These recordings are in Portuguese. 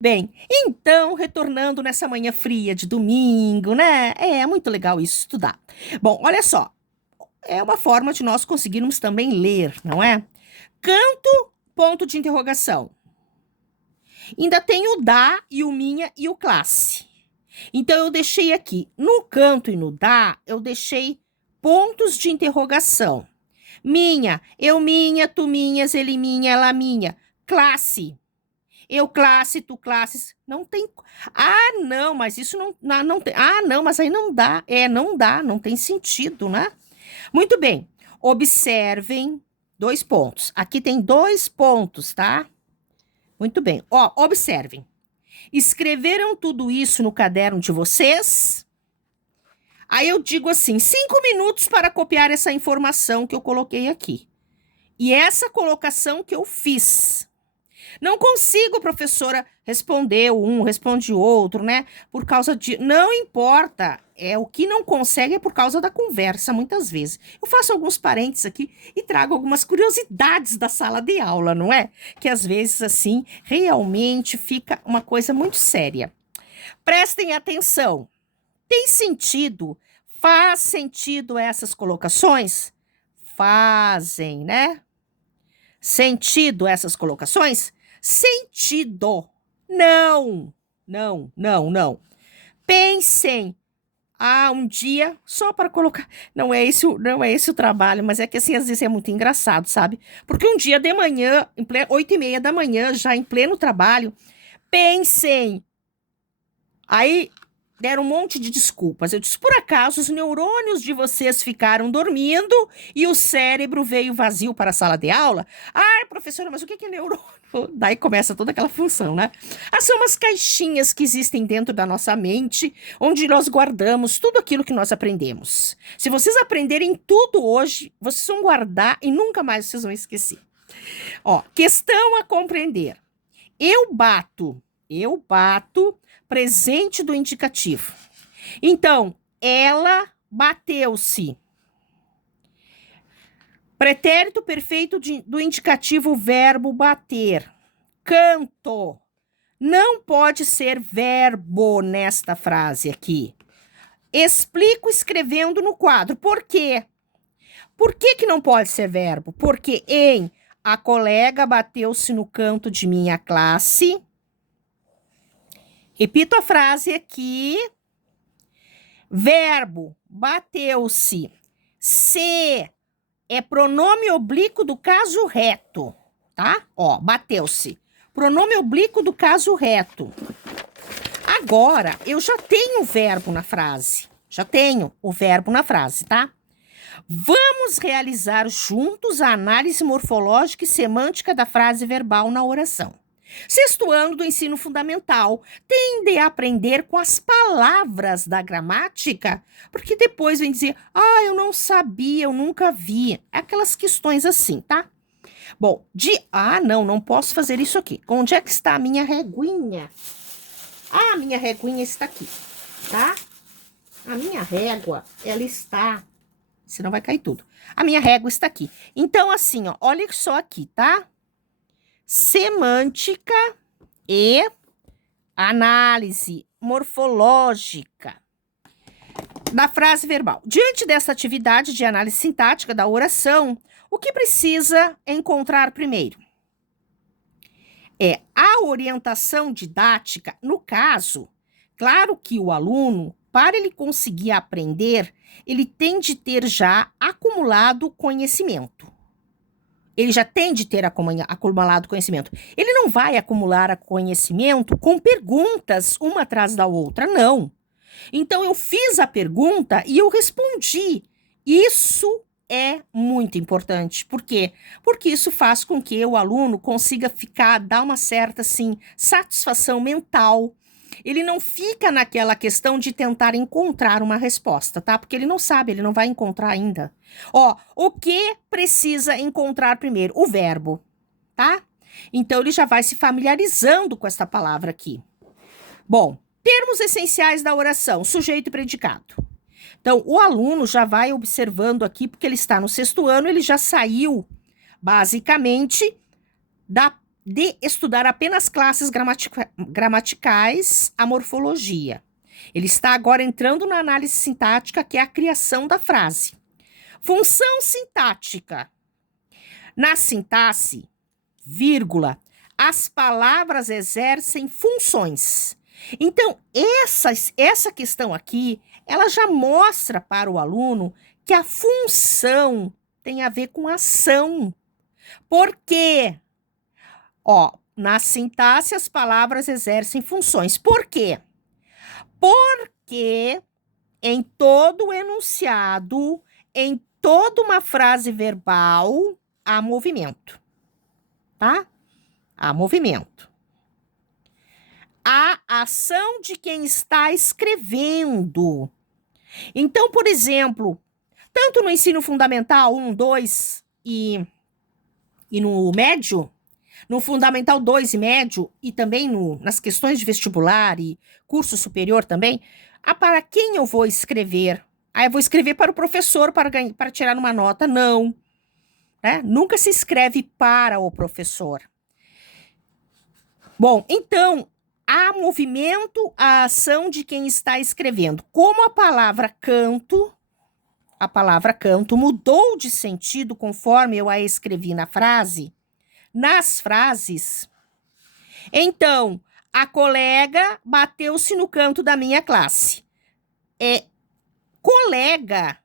Bem, então, retornando nessa manhã fria de domingo, né? É muito legal isso, estudar. Bom, olha só, é uma forma de nós conseguirmos também ler, não é? Canto, ponto de interrogação. Ainda tem o da e o minha e o classe. Então, eu deixei aqui, no canto e no da, eu deixei pontos de interrogação. Minha, eu minha, tu minhas, ele minha, ela minha. Classe. Eu classe, tu classes, não tem. Ah, não, mas isso não tem. Ah, não, mas aí não dá. Não dá, não tem sentido, né? Muito bem. Observem dois pontos. Aqui tem dois pontos, tá? Muito bem. Ó, observem. Escreveram tudo isso no caderno de vocês? Aí eu digo assim: 5 minutos para copiar essa informação que eu coloquei aqui. E essa colocação que eu fiz. Não consigo, professora, responder um, responde outro, né? Por causa de. Não importa. O que não consegue é por causa da conversa, muitas vezes. Eu faço alguns parênteses aqui e trago algumas curiosidades da sala de aula, não é? Que às vezes, assim, realmente fica uma coisa muito séria. Prestem atenção. Tem sentido? Faz sentido essas colocações? Fazem, né? Sentido essas colocações? Sentido. Não, não, não, não. Pensem. Ah, um dia, só para colocar. Não é esse o trabalho, mas é que assim, às vezes é muito engraçado, sabe? Porque um dia de manhã, 8h30 da manhã, já em pleno trabalho, pensem. Aí deram um monte de desculpas. Eu disse, por acaso, os neurônios de vocês ficaram dormindo e o cérebro veio vazio para a sala de aula? Ai, professora, mas o que é neurônio? Daí começa toda aquela função, né? São umas caixinhas que existem dentro da nossa mente, onde nós guardamos tudo aquilo que nós aprendemos. Se vocês aprenderem tudo hoje, vocês vão guardar e nunca mais vocês vão esquecer. Ó, questão a compreender. Eu bato, presente do indicativo. Então, ela bateu-se. Pretérito perfeito do indicativo, verbo bater. Canto. Não pode ser verbo nesta frase aqui. Explico escrevendo no quadro. Por quê? Por que não pode ser verbo? Porque a colega bateu-se no canto de minha classe. Repito a frase aqui. Verbo, bateu-se. Se é pronome oblíquo do caso reto, tá? Ó, bateu-se. Pronome oblíquo do caso reto. Agora, eu já tenho o verbo na frase. Já tenho o verbo na frase, tá? Vamos realizar juntos a análise morfológica e semântica da frase verbal na oração. Sexto ano do ensino fundamental, tende a aprender com as palavras da gramática, porque depois vem dizer, eu não sabia, eu nunca vi. Aquelas questões assim, tá? Bom, não posso fazer isso aqui. Onde é que está a minha reguinha? A minha reguinha está aqui, tá? A minha régua, ela está... Senão vai cair tudo. A minha régua está aqui. Então, assim, ó, olha só aqui, tá? Semântica e análise morfológica da frase verbal. Diante dessa atividade de análise sintática da oração, o que precisa encontrar primeiro? A orientação didática. No caso, claro que o aluno, para ele conseguir aprender, ele tem de ter já acumulado conhecimento. Ele já tem de ter acumulado conhecimento. Ele não vai acumular conhecimento com perguntas uma atrás da outra, não. Então, eu fiz a pergunta e eu respondi. Isso é muito importante. Por quê? Porque isso faz com que o aluno consiga dar uma certa, assim, satisfação mental. Ele não fica naquela questão de tentar encontrar uma resposta, tá? Porque ele não sabe, ele não vai encontrar ainda. Ó, o que precisa encontrar primeiro? O verbo, tá? Então, ele já vai se familiarizando com essa palavra aqui. Bom, termos essenciais da oração, sujeito e predicado. Então, o aluno já vai observando aqui, porque ele está no sexto ano, ele já saiu, basicamente, de estudar apenas classes gramaticais, a morfologia. Ele está agora entrando na análise sintática, que é a criação da frase. Função sintática. Na sintaxe, vírgula, as palavras exercem funções. Então, essa questão aqui, ela já mostra para o aluno que a função tem a ver com ação. Por quê? Na sintaxe, as palavras exercem funções. Por quê? Porque em todo enunciado, em toda uma frase verbal, há movimento, tá? Há movimento. Há ação de quem está escrevendo. Então, por exemplo, tanto no ensino fundamental 1, 2 e no médio, no fundamental 2 e médio, e também nas questões de vestibular e curso superior também, para quem eu vou escrever? Eu vou escrever para o professor para tirar uma nota? Não. Né? Nunca se escreve para o professor. Bom, então, há movimento, a ação de quem está escrevendo. Como a palavra canto mudou de sentido conforme eu a escrevi nas frases, então, a colega bateu-se no canto da minha classe. Colega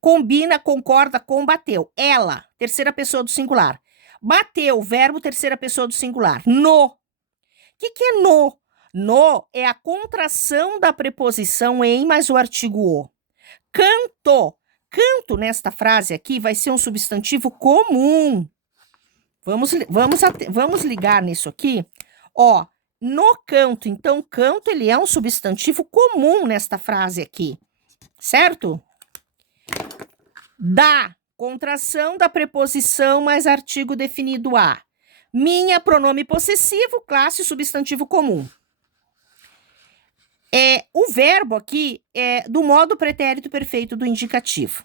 combina, concorda com bateu. Ela, terceira pessoa do singular. Bateu, verbo, terceira pessoa do singular. No. O que é no? No é a contração da preposição em mais o artigo o. Canto. Canto, nesta frase aqui, vai ser um substantivo comum. Vamos ligar nisso aqui. No canto. Então, canto, ele é um substantivo comum nesta frase aqui. Certo? Da, contração da preposição mais artigo definido a. Minha, pronome possessivo, classe, substantivo comum. O verbo aqui é do modo pretérito perfeito do indicativo.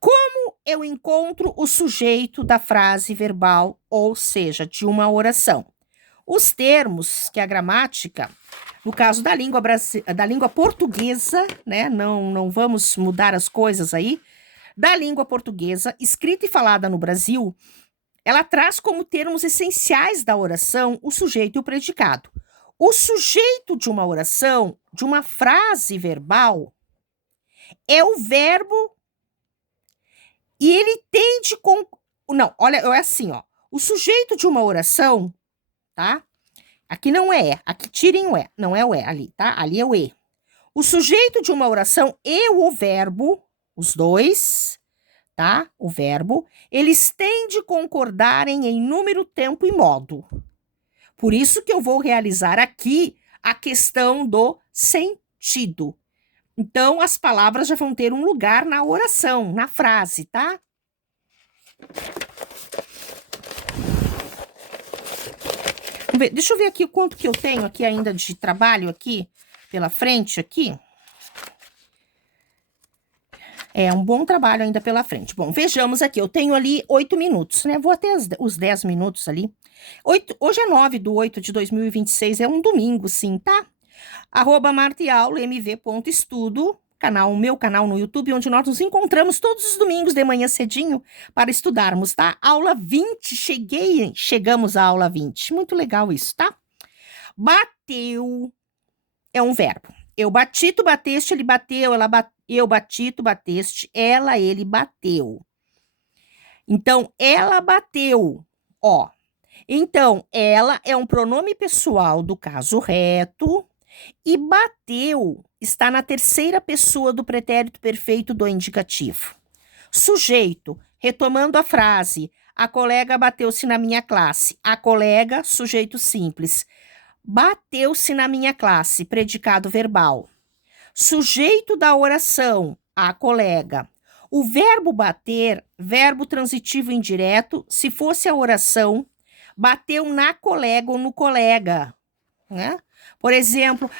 Como eu encontro o sujeito da frase verbal, ou seja, de uma oração? Os termos que a gramática, no caso da língua portuguesa, né? Não vamos mudar as coisas aí, da língua portuguesa, escrita e falada no Brasil, ela traz como termos essenciais da oração o sujeito e o predicado. O sujeito de uma oração, de uma frase verbal, é o verbo e ele tende com... Não, olha, é assim, o sujeito de uma oração, tá? Aqui não é, aqui tirem o é, não é o é ali, tá? Ali é o e. O sujeito de uma oração e o verbo, os dois, tá? O verbo, eles têm de concordarem em número, tempo e modo. Por isso que eu vou realizar aqui a questão do sentido. Então, as palavras já vão ter um lugar na oração, na frase, tá? Deixa eu ver aqui o quanto que eu tenho aqui ainda de trabalho aqui, pela frente aqui. É um bom trabalho ainda pela frente. Bom, vejamos aqui, eu tenho ali 8 minutos, né? Vou até os 10 minutos ali. Hoje é 9/8/2026, é um domingo, sim, tá? @marteaula.mv.estudo, meu canal no YouTube, onde nós nos encontramos todos os domingos de manhã cedinho para estudarmos, tá? Aula 20, chegamos à aula 20. Muito legal isso, tá? Bateu é um verbo. Eu bati, tu bateste, ele bateu, ela bateu, eu bati, tu bateste, ela, ele bateu. Então, ela bateu, Então, ela é um pronome pessoal do caso reto e bateu está na terceira pessoa do pretérito perfeito do indicativo. Sujeito, retomando a frase, a colega bateu-se na minha classe. A colega, sujeito simples. Bateu-se na minha classe, predicado verbal. Sujeito da oração, a colega. O verbo bater, verbo transitivo indireto, se fosse a oração, bateu na colega ou no colega, né? Por exemplo,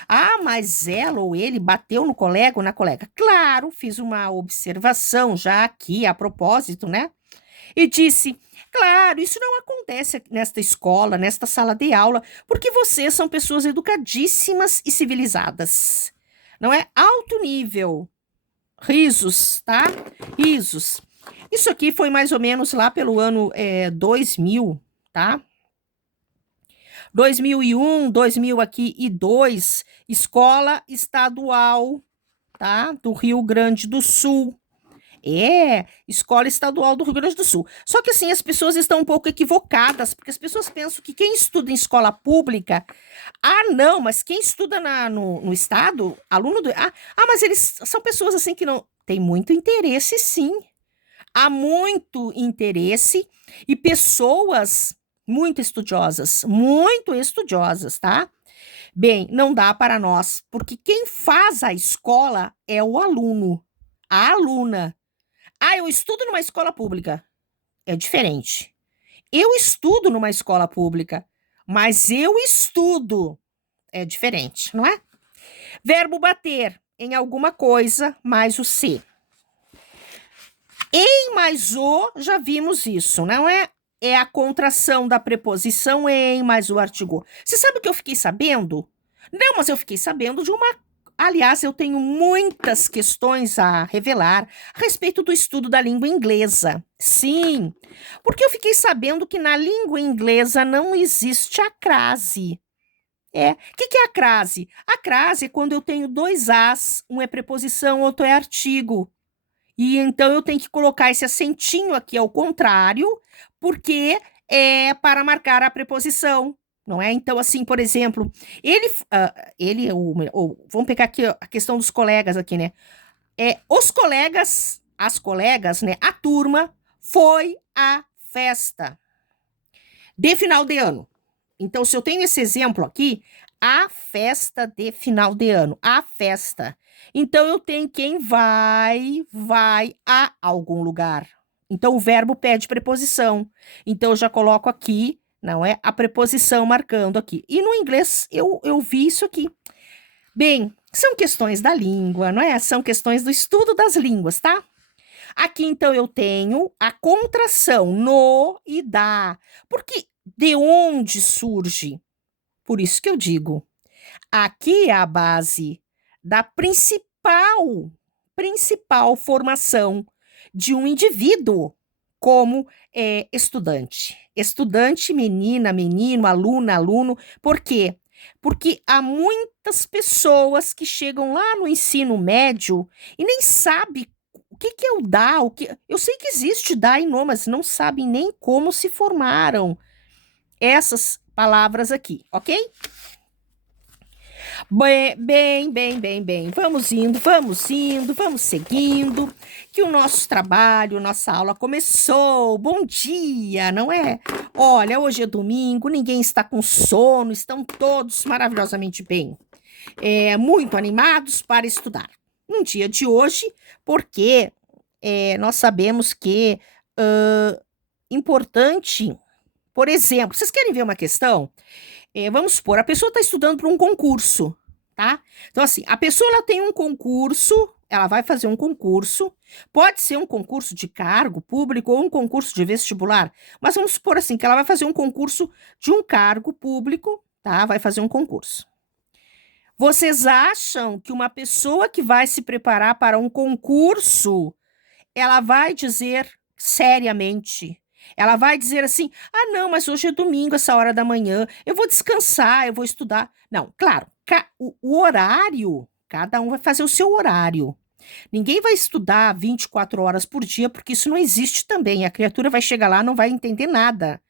mas ela ou ele bateu no colega ou na colega. Claro, fiz uma observação já aqui a propósito, né? E disse: claro, isso não acontece nesta escola, nesta sala de aula, porque vocês são pessoas educadíssimas e civilizadas. Não é? Alto nível. Risos, tá? Risos. Isso aqui foi mais ou menos lá pelo ano 2000, tá? 2001, 2000 aqui e 2, escola estadual, tá? Do Rio Grande do Sul. Escola estadual do Rio Grande do Sul. Só que assim, as pessoas estão um pouco equivocadas, porque as pessoas pensam que quem estuda em escola pública, não, mas quem estuda no estado, aluno do. Mas eles são pessoas assim que não. Tem muito interesse, sim. Há muito interesse e pessoas muito estudiosas, tá? Bem, não dá para nós, porque quem faz a escola é o aluno, a aluna. Eu estudo numa escola pública. É diferente. Eu estudo numa escola pública, mas eu estudo. É diferente, não é? Verbo bater em alguma coisa mais o se. Em mais o, já vimos isso, não é? É a contração da preposição em mais o artigo. Você sabe o que eu fiquei sabendo? Não, mas eu fiquei sabendo de uma. Aliás, eu tenho muitas questões a revelar a respeito do estudo da língua inglesa. Sim, porque eu fiquei sabendo que na língua inglesa não existe a crase. O que é a crase? A crase é quando eu tenho dois as, um é preposição, outro é artigo. E então eu tenho que colocar esse acentinho aqui ao contrário, porque é para marcar a preposição, não é? Então, assim, por exemplo, vamos pegar aqui a questão dos colegas aqui, né? Os colegas, as colegas, né? A turma foi à festa de final de ano. Então, se eu tenho esse exemplo aqui, a festa de final de ano, a festa. Então, eu tenho quem vai a algum lugar. Então, o verbo pede preposição. Então, eu já coloco aqui, não é? A preposição marcando aqui. E no inglês, eu vi isso aqui. Bem, são questões da língua, não é? São questões do estudo das línguas, tá? Aqui, então, eu tenho a contração no e da. Porque de onde surge? Por isso que eu digo, aqui é a base da principal formação de um indivíduo como estudante. Estudante, menina, menino, aluna, aluno. Por quê? Porque há muitas pessoas que chegam lá no ensino médio e nem sabem o que é o DA. Eu sei que existe DA e NO, mas não sabem nem como se formaram essas palavras aqui, ok? Bem. Vamos seguindo, que o nosso trabalho, nossa aula começou. Bom dia, não é? Olha, hoje é domingo, ninguém está com sono, estão todos maravilhosamente bem. Muito animados para estudar. No dia de hoje, porque nós sabemos que importante, por exemplo, vocês querem ver uma questão? Vamos supor, a pessoa está estudando para um concurso, tá? Então, assim, a pessoa ela tem um concurso, ela vai fazer um concurso, pode ser um concurso de cargo público ou um concurso de vestibular, mas vamos supor assim, que ela vai fazer um concurso de um cargo público, tá? Vai fazer um concurso. Vocês acham que uma pessoa que vai se preparar para um concurso, ela vai dizer seriamente, ela vai dizer assim: não, mas hoje é domingo, essa hora da manhã, eu vou descansar, eu vou estudar. Não, claro, o horário, cada um vai fazer o seu horário. Ninguém vai estudar 24 horas por dia, porque isso não existe também. A criatura vai chegar lá, não vai entender nada,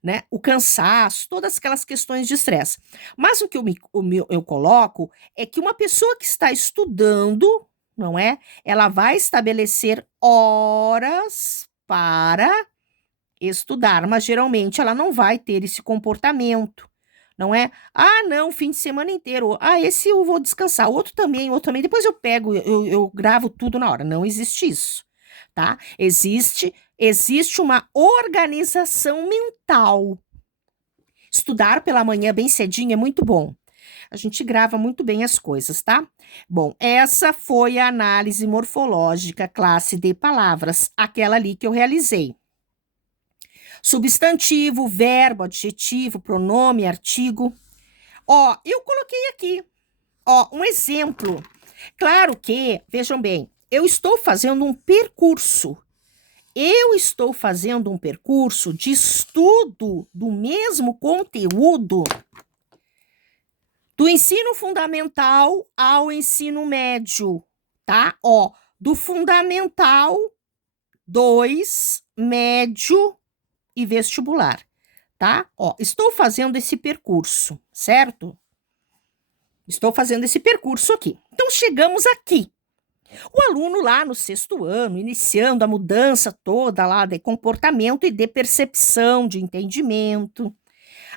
né? O cansaço, todas aquelas questões de estresse. Mas o que eu coloco é que uma pessoa que está estudando, não é? Ela vai estabelecer horas para estudar, mas geralmente ela não vai ter esse comportamento, não é? Não, fim de semana inteiro. Esse eu vou descansar, outro também, depois eu pego, eu gravo tudo na hora. Não existe isso, tá? Existe uma organização mental. Estudar pela manhã bem cedinho é muito bom. A gente grava muito bem as coisas, tá? Bom, essa foi a análise morfológica, classe de palavras, aquela ali que eu realizei. Substantivo, verbo, adjetivo, pronome, artigo. Ó, eu coloquei aqui, ó, um exemplo. Claro que, vejam bem, eu estou fazendo um percurso. Eu estou fazendo um percurso de estudo do mesmo conteúdo do ensino fundamental ao ensino médio, tá? Ó, do fundamental 2, médio e vestibular, tá? Ó, estou fazendo esse percurso, certo? Estou fazendo esse percurso aqui. Então, chegamos aqui. O aluno lá no 6º ano, iniciando a mudança toda lá de comportamento e de percepção, de entendimento.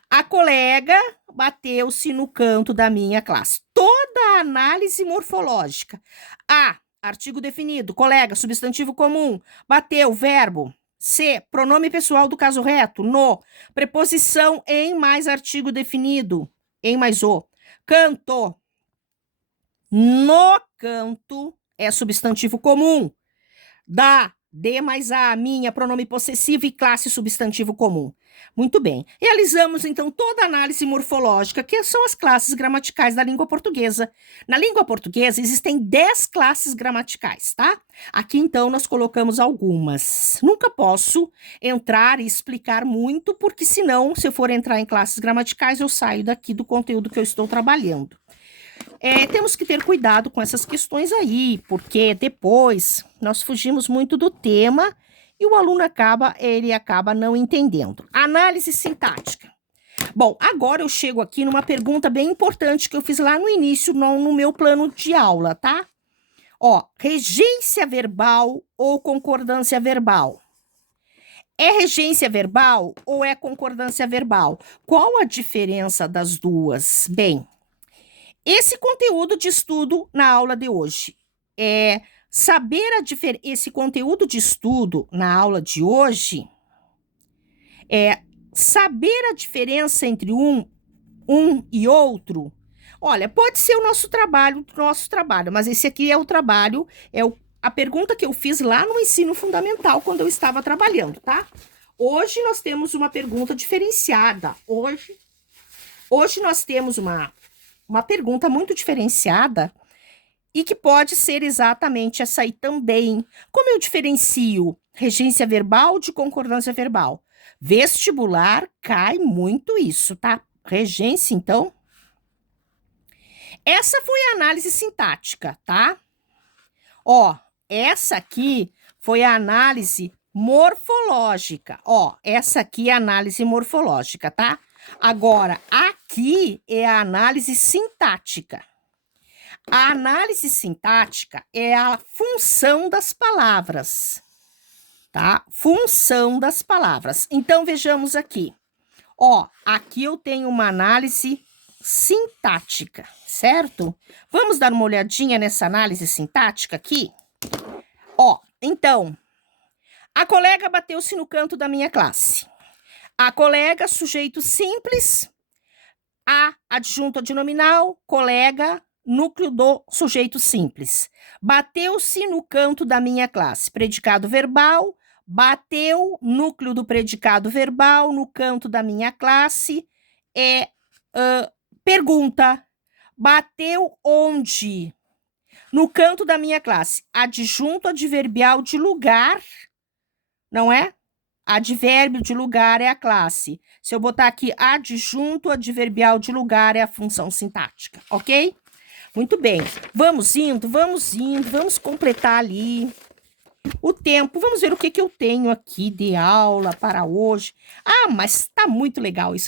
A colega bateu-se no canto da minha classe. Toda a análise morfológica. A, artigo definido. Colega, substantivo comum. Bateu, verbo. C, pronome pessoal do caso reto. No, preposição em mais artigo definido. Em mais o. Canto. No canto é substantivo comum. Da, de mais a, minha, pronome possessivo e classe substantivo comum. Muito bem. Realizamos, então, toda a análise morfológica, que são as classes gramaticais da língua portuguesa. Na língua portuguesa, existem 10 classes gramaticais, tá? Aqui, então, nós colocamos algumas. Nunca posso entrar e explicar muito, porque senão, se eu for entrar em classes gramaticais, eu saio daqui do conteúdo que eu estou trabalhando. Temos que ter cuidado com essas questões aí, porque depois nós fugimos muito do tema e o aluno acaba não entendendo. Análise sintática. Bom, agora eu chego aqui numa pergunta bem importante que eu fiz lá no início, no meu plano de aula, tá? Ó, regência verbal ou concordância verbal? É regência verbal ou é concordância verbal? Qual a diferença das duas? Bem, esse conteúdo de estudo na aula de hoje é saber esse conteúdo de estudo na aula de hoje é saber a diferença entre um e outro. Olha, pode ser o nosso trabalho, mas esse aqui é o trabalho, a pergunta que eu fiz lá no ensino fundamental quando eu estava trabalhando, tá? Hoje nós temos uma pergunta diferenciada. Hoje nós temos uma pergunta muito diferenciada e que pode ser exatamente essa aí também. Como eu diferencio regência verbal de concordância verbal? Vestibular cai muito isso, tá? Regência, então. Essa foi a análise sintática, tá? Ó, essa aqui foi a análise morfológica. Ó, essa aqui é a análise morfológica, tá? Agora, aqui é a análise sintática. A análise sintática é a função das palavras, tá? Função das palavras. Então, vejamos aqui. Ó, aqui eu tenho uma análise sintática, certo? Vamos dar uma olhadinha nessa análise sintática aqui? Ó, então, a colega bateu-se no canto da minha classe. A colega, sujeito simples, a adjunto adnominal, colega, núcleo do sujeito simples. Bateu-se no canto da minha classe. Predicado verbal, bateu, núcleo do predicado verbal, no canto da minha classe. Pergunta, bateu onde? No canto da minha classe. Adjunto adverbial de lugar, não é? Advérbio de lugar é a classe. Se eu botar aqui adjunto adverbial de lugar é a função sintática, ok? Muito bem. Vamos indo, vamos completar ali o tempo. Vamos ver o que eu tenho aqui de aula para hoje. Ah, mas tá muito legal isso aqui.